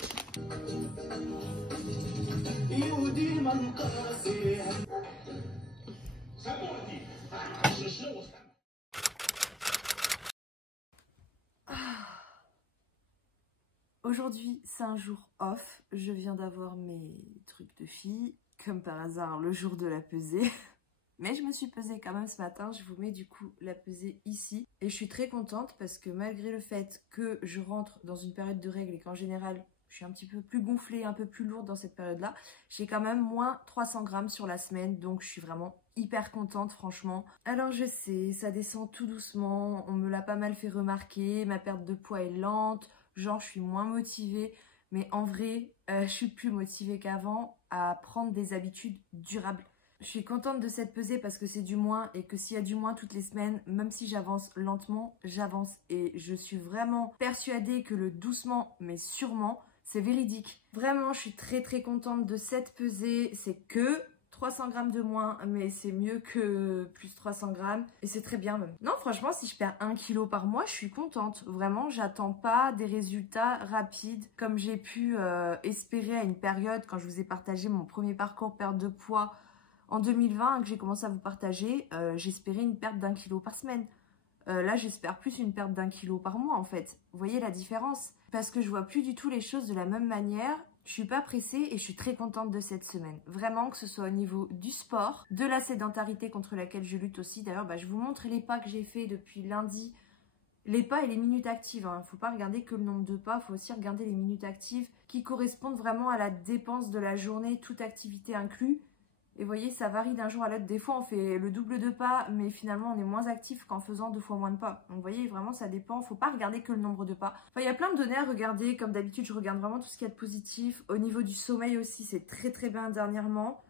Aujourd'hui, c'est un jour off. Je viens d'avoir mes trucs de fille, comme par hasard le jour de la pesée. Mais je me suis pesée quand même ce matin. Je vous mets du coup la pesée ici. Et je suis très contente parce que malgré le fait que je rentre dans une période de règles et qu'en général, je suis un petit peu plus gonflée, un peu plus lourde dans cette période-là, j'ai quand même moins 300 grammes sur la semaine. Donc je suis vraiment hyper contente franchement. Alors je sais, ça descend tout doucement. On me l'a pas mal fait remarquer. Ma perte de poids est lente. Genre je suis moins motivée, mais en vrai je suis plus motivée qu'avant à prendre des habitudes durables. Je suis contente de cette pesée parce que c'est du moins et que s'il y a du moins toutes les semaines, même si j'avance lentement, j'avance. Et je suis vraiment persuadée que le doucement mais sûrement, c'est véridique. Vraiment, je suis très contente de cette pesée. C'est que 300 grammes de moins, mais c'est mieux que plus 300 grammes. Et c'est très bien même. Non, franchement, si je perds 1 kg par mois, je suis contente. Vraiment, j'attends pas des résultats rapides comme j'ai pu espérer à une période quand je vous ai partagé mon premier parcours perte de poids en 2020, que j'ai commencé à vous partager. J'espérais une perte d'1 kg par semaine. Là, j'espère plus une perte d'1 kg par mois en fait. Vous voyez la différence? Parce que je vois plus du tout les choses de la même manière. Je suis pas pressée et je suis très contente de cette semaine. Vraiment, que ce soit au niveau du sport, de la sédentarité contre laquelle je lutte aussi. D'ailleurs, je vous montre les pas que j'ai fait depuis lundi. Les pas et les minutes actives. Hein. Faut pas regarder que le nombre de pas, faut aussi regarder les minutes actives qui correspondent vraiment à la dépense de la journée, toute activité inclue. Et vous voyez, ça varie d'un jour à l'autre. Des fois, on fait le double de pas, mais finalement, on est moins actif qu'en faisant 2 fois moins de pas. Donc, vous voyez, vraiment, ça dépend. Faut pas regarder que le nombre de pas. Enfin, il y a plein de données à regarder. Comme d'habitude, je regarde vraiment tout ce qu'il y a de positif. Au niveau du sommeil aussi, c'est très bien dernièrement.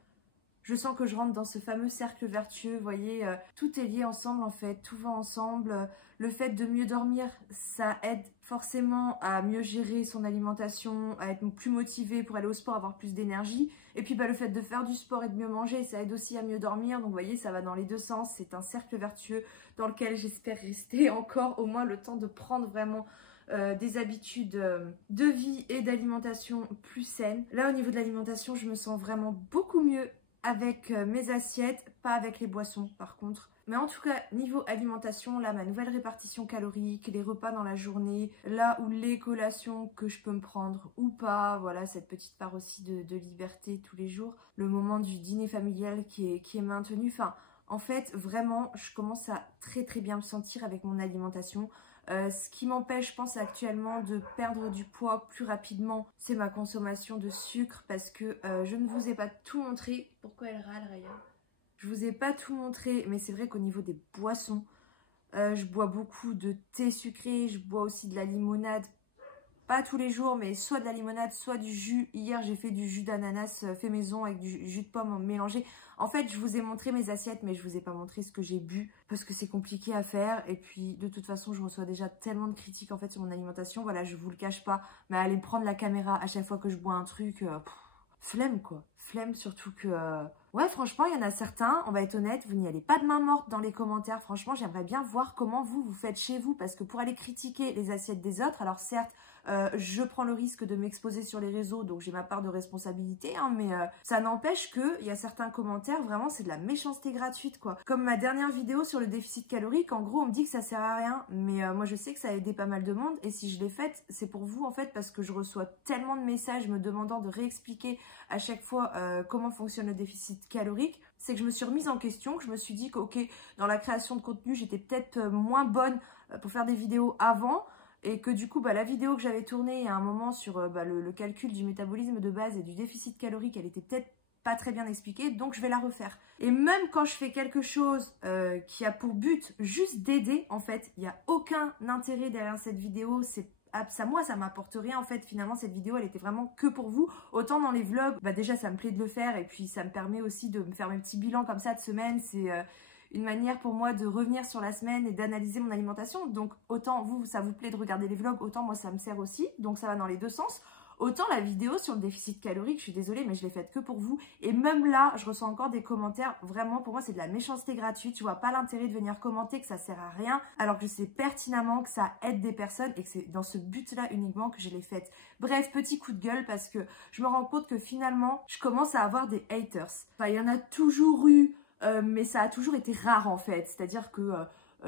Je sens que je rentre dans ce fameux cercle vertueux. Vous voyez, tout est lié ensemble, en fait. Tout va ensemble. Le fait de mieux dormir, ça aide forcément à mieux gérer son alimentation, à être plus motivé pour aller au sport, avoir plus d'énergie. Et puis le fait de faire du sport et de mieux manger, ça aide aussi à mieux dormir. Donc vous voyez, ça va dans les deux sens. C'est un cercle vertueux dans lequel j'espère rester encore au moins le temps de prendre vraiment des habitudes de vie et d'alimentation plus saines. Là, au niveau de l'alimentation, je me sens vraiment beaucoup mieux avec mes assiettes, pas avec les boissons par contre. Mais en tout cas, niveau alimentation, là, ma nouvelle répartition calorique, les repas dans la journée, là où les collations que je peux me prendre ou pas, voilà, cette petite part aussi de liberté tous les jours, le moment du dîner familial qui est maintenu. Enfin, en fait, vraiment, je commence à très bien me sentir avec mon alimentation. Ce qui m'empêche, je pense, actuellement de perdre du poids plus rapidement, c'est ma consommation de sucre parce que je ne vous ai pas tout montré. Pourquoi elle râle, Raya ? Je vous ai pas tout montré, mais c'est vrai qu'au niveau des boissons, Je bois beaucoup de thé sucré, je bois aussi de la limonade. Pas tous les jours, mais soit de la limonade, soit du jus. Hier, j'ai fait du jus d'ananas fait maison avec du jus de pomme mélangé. En fait, je vous ai montré mes assiettes, mais je vous ai pas montré ce que j'ai bu parce que c'est compliqué à faire. Et puis, de toute façon, je reçois déjà tellement de critiques en fait sur mon alimentation. Voilà, je vous le cache pas. Mais aller prendre la caméra à chaque fois que je bois un truc, flemme quoi. Flemme, surtout que... Ouais, franchement, il y en a certains, on va être honnête, vous n'y allez pas de main morte dans les commentaires. Franchement, j'aimerais bien voir comment vous faites chez vous. Parce que pour aller critiquer les assiettes des autres, alors certes, je prends le risque de m'exposer sur les réseaux, donc j'ai ma part de responsabilité, hein, mais ça n'empêche qu'il y a certains commentaires, vraiment, c'est de la méchanceté gratuite, quoi. Comme ma dernière vidéo sur le déficit calorique, en gros, on me dit que ça sert à rien, mais moi, je sais que ça a aidé pas mal de monde, et si je l'ai faite, c'est pour vous, en fait, parce que je reçois tellement de messages me demandant de réexpliquer à chaque fois comment fonctionne le déficit calorique, c'est que je me suis remise en question, que je me suis dit que, ok, dans la création de contenu, j'étais peut-être moins bonne pour faire des vidéos avant, et que du coup, la vidéo que j'avais tournée à un moment sur le calcul du métabolisme de base et du déficit calorique, elle était peut-être pas très bien expliquée, donc je vais la refaire. Et même quand je fais quelque chose qui a pour but juste d'aider, en fait, il n'y a aucun intérêt derrière cette vidéo, moi ça m'apporte rien en fait. Finalement cette vidéo elle était vraiment que pour vous. Autant dans les vlogs, déjà ça me plaît de le faire et puis ça me permet aussi de me faire mes petits bilans comme ça de semaine. C'est une manière pour moi de revenir sur la semaine et d'analyser mon alimentation. Donc autant vous, ça vous plaît de regarder les vlogs, autant moi ça me sert aussi. Donc ça va dans les deux sens. Autant la vidéo sur le déficit calorique, je suis désolée, mais je l'ai faite que pour vous. Et même là, je reçois encore des commentaires. Vraiment, pour moi, c'est de la méchanceté gratuite. Je vois pas l'intérêt de venir commenter que ça sert à rien, alors que je sais pertinemment que ça aide des personnes et que c'est dans ce but-là uniquement que je l'ai faite. Bref, petit coup de gueule parce que je me rends compte que finalement, je commence à avoir des haters. Enfin, il y en a toujours eu, mais ça a toujours été rare en fait. C'est-à-dire que...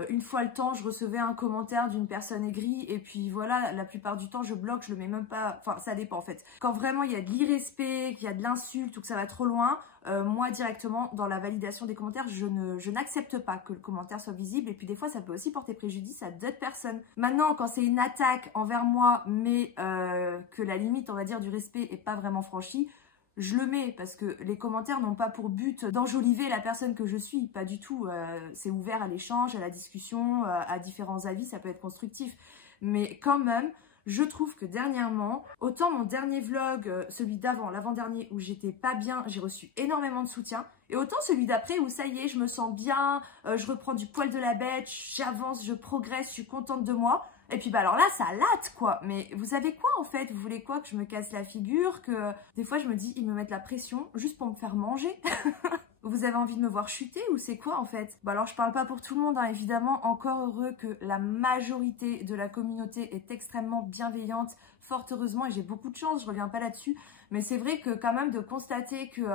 une fois le temps, je recevais un commentaire d'une personne aigrie et puis voilà, la plupart du temps, je bloque, je le mets même pas... Enfin, ça dépend en fait. Quand vraiment il y a de l'irrespect, qu'il y a de l'insulte ou que ça va trop loin, moi directement, dans la validation des commentaires, je n'accepte pas que le commentaire soit visible et puis des fois, ça peut aussi porter préjudice à d'autres personnes. Maintenant, quand c'est une attaque envers moi, mais que la limite, on va dire, du respect est pas vraiment franchie, je le mets parce que les commentaires n'ont pas pour but d'enjoliver la personne que je suis, pas du tout. C'est ouvert à l'échange, à la discussion, à différents avis, ça peut être constructif. Mais quand même, je trouve que dernièrement, autant mon dernier vlog, celui d'avant, l'avant-dernier, où j'étais pas bien, j'ai reçu énormément de soutien. Et autant celui d'après où ça y est, je me sens bien, je reprends du poil de la bête, j'avance, je progresse, je suis contente de moi. Et puis alors là, ça latte quoi. Mais vous savez quoi en fait? Vous voulez quoi? Que je me casse la figure? Que des fois je me dis, ils me mettent la pression juste pour me faire manger? Vous avez envie de me voir chuter ou c'est quoi en fait? Alors je parle pas pour tout le monde, hein, évidemment. Encore heureux que la majorité de la communauté est extrêmement bienveillante, fort heureusement, et j'ai beaucoup de chance, je reviens pas là-dessus. Mais c'est vrai que quand même de constater que...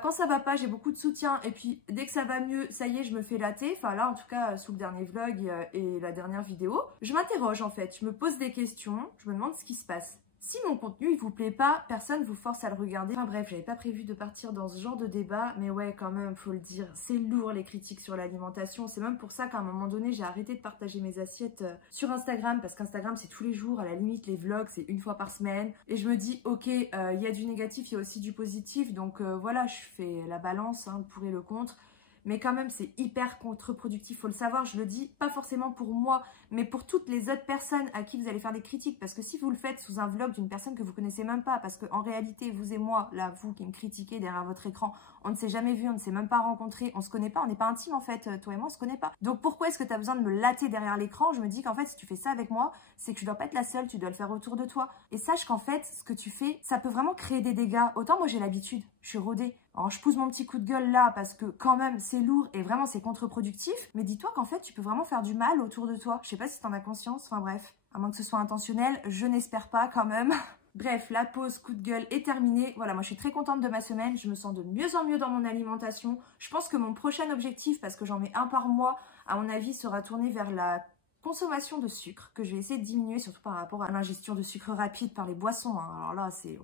quand ça va pas, j'ai beaucoup de soutien et puis dès que ça va mieux, ça y est, je me fais latter. Enfin là, en tout cas, sous le dernier vlog et la dernière vidéo, je m'interroge en fait. Je me pose des questions, je me demande ce qui se passe. Si mon contenu il vous plaît pas, personne vous force à le regarder. Enfin bref, j'avais pas prévu de partir dans ce genre de débat, mais ouais, quand même, faut le dire, c'est lourd les critiques sur l'alimentation. C'est même pour ça qu'à un moment donné, j'ai arrêté de partager mes assiettes sur Instagram, parce qu'Instagram c'est tous les jours, à la limite les vlogs c'est une fois par semaine. Et je me dis, ok, il y a du négatif, il y a aussi du positif, donc voilà, je fais la balance, hein, le pour et le contre. Mais quand même, c'est hyper contre-productif, faut le savoir, je le dis, pas forcément pour moi, mais pour toutes les autres personnes à qui vous allez faire des critiques. Parce que si vous le faites sous un vlog d'une personne que vous connaissez même pas, parce qu'en réalité, vous et moi, là, vous qui me critiquez derrière votre écran, on ne s'est jamais vu, on ne s'est même pas rencontré, on se connaît pas, on n'est pas intime en fait, toi et moi, on se connaît pas. Donc pourquoi est-ce que tu as besoin de me latter derrière l'écran? Je me dis qu'en fait, si tu fais ça avec moi, c'est que tu dois pas être la seule, tu dois le faire autour de toi. Et sache qu'en fait, ce que tu fais, ça peut vraiment créer des dégâts. Autant moi, j'ai l'habitude, je suis rodée. Alors je pousse mon petit coup de gueule là parce que quand même c'est lourd et vraiment c'est contre-productif. Mais dis-toi qu'en fait tu peux vraiment faire du mal autour de toi. Je sais pas si t'en as conscience, enfin bref. À moins que ce soit intentionnel, je n'espère pas quand même. Bref, la pause coup de gueule est terminée. Voilà, moi je suis très contente de ma semaine. Je me sens de mieux en mieux dans mon alimentation. Je pense que mon prochain objectif, parce que j'en mets un par mois, à mon avis sera tourné vers la consommation de sucre. Que je vais essayer de diminuer, surtout par rapport à l'ingestion de sucre rapide par les boissons. Hein. Alors là c'est...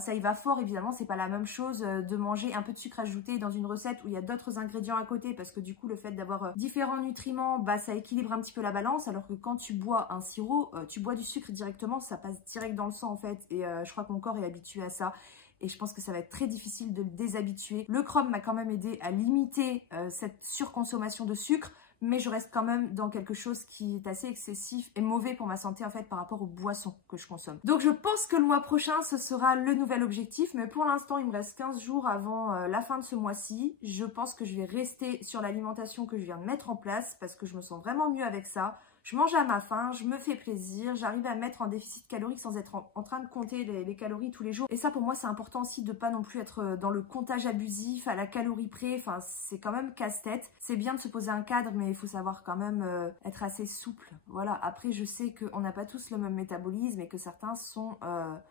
ça y va fort, évidemment, c'est pas la même chose de manger un peu de sucre ajouté dans une recette où il y a d'autres ingrédients à côté, parce que du coup, le fait d'avoir différents nutriments, ça équilibre un petit peu la balance, alors que quand tu bois un sirop, tu bois du sucre directement, ça passe direct dans le sang en fait, et je crois que mon corps est habitué à ça. Et je pense que ça va être très difficile de le déshabituer. Le Chrome m'a quand même aidé à limiter cette surconsommation de sucre. mais je reste quand même dans quelque chose qui est assez excessif et mauvais pour ma santé en fait par rapport aux boissons que je consomme. Donc je pense que le mois prochain ce sera le nouvel objectif, mais pour l'instant il me reste 15 jours avant la fin de ce mois-ci. Je pense que je vais rester sur l'alimentation que je viens de mettre en place parce que je me sens vraiment mieux avec ça. Je mange à ma faim, je me fais plaisir, j'arrive à mettre en déficit calorique sans être en train de compter les calories tous les jours. Et ça pour moi c'est important aussi de pas non plus être dans le comptage abusif, à la calorie près, enfin c'est quand même casse-tête. C'est bien de se poser un cadre mais il faut savoir quand même être assez souple. Voilà, après je sais qu'on n'a pas tous le même métabolisme et que certains sont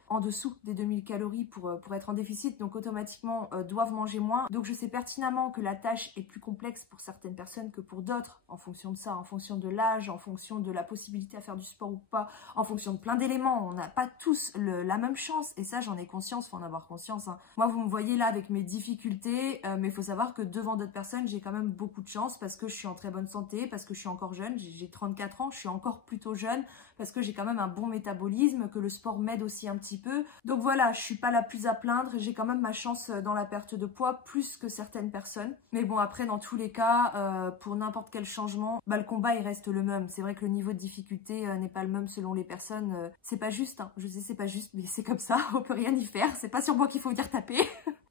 en dessous des 2000 calories pour être en déficit, donc automatiquement doivent manger moins. Donc je sais pertinemment que la tâche est plus complexe pour certaines personnes que pour d'autres en fonction de ça, en fonction de l'âge, en fonction de la possibilité à faire du sport ou pas, en fonction de plein d'éléments. On n'a pas tous la même chance et ça j'en ai conscience, faut en avoir conscience hein. Moi vous me voyez là avec mes difficultés, mais il faut savoir que devant d'autres personnes j'ai quand même beaucoup de chance parce que je suis en très bonne santé, parce que je suis encore jeune, j'ai 34 ans, je suis encore plutôt jeune, parce que j'ai quand même un bon métabolisme, que le sport m'aide aussi un petit peu. Donc voilà, je suis pas la plus à plaindre, j'ai quand même ma chance dans la perte de poids plus que certaines personnes. Mais bon après dans tous les cas, pour n'importe quel changement, bah, le combat il reste le même. C'est vrai que le niveau de difficulté n'est pas le même selon les personnes. C'est pas juste, hein. Je sais c'est pas juste, mais c'est comme ça, on peut rien y faire. C'est pas sur moi qu'il faut dire taper.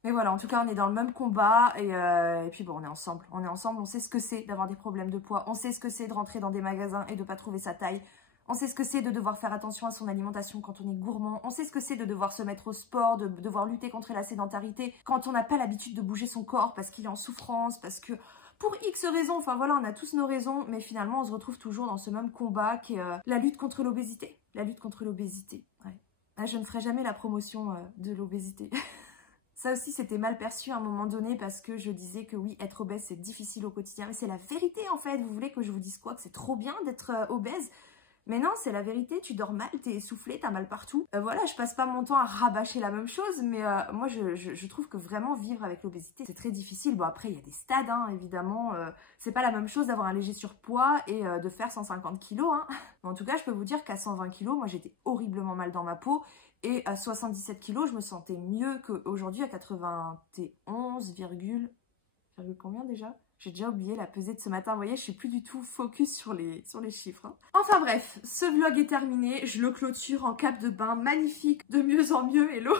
Mais voilà, en tout cas on est dans le même combat et puis bon on est ensemble, on sait ce que c'est d'avoir des problèmes de poids, on sait ce que c'est de rentrer dans des magasins et de pas trouver sa taille. On sait ce que c'est de devoir faire attention à son alimentation quand on est gourmand. On sait ce que c'est de devoir se mettre au sport, de devoir lutter contre la sédentarité quand on n'a pas l'habitude de bouger son corps parce qu'il est en souffrance, parce que pour X raisons, enfin voilà, on a tous nos raisons, mais finalement on se retrouve toujours dans ce même combat qui est la lutte contre l'obésité. La lutte contre l'obésité, ouais. Ah, je ne ferai jamais la promotion de l'obésité. Ça aussi c'était mal perçu à un moment donné parce que je disais que oui, être obèse c'est difficile au quotidien. Mais c'est la vérité en fait, vous voulez que je vous dise quoi? Que c'est trop bien d'être obèse? Mais non, c'est la vérité, tu dors mal, t'es essoufflé, t'as mal partout. Voilà, je passe pas mon temps à rabâcher la même chose, mais moi je trouve que vraiment vivre avec l'obésité, c'est très difficile. Bon après, il y a des stades, hein, évidemment. C'est pas la même chose d'avoir un léger surpoids et de faire 150 kilos. Hein. Mais en tout cas, je peux vous dire qu'à 120 kilos, moi j'étais horriblement mal dans ma peau. Et à 77 kilos, je me sentais mieux qu'aujourd'hui à 91, combien déjà ? J'ai déjà oublié la pesée de ce matin, vous voyez, je suis plus du tout focus sur les chiffres. Hein. Enfin bref, ce vlog est terminé, je le clôture en cape de bain magnifique, de mieux en mieux, hello.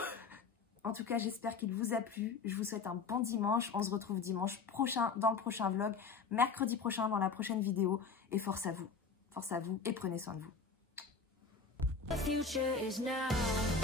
En tout cas, j'espère qu'il vous a plu, je vous souhaite un bon dimanche, on se retrouve dimanche prochain dans le prochain vlog, mercredi prochain dans la prochaine vidéo, et force à vous et prenez soin de vous. The future is now.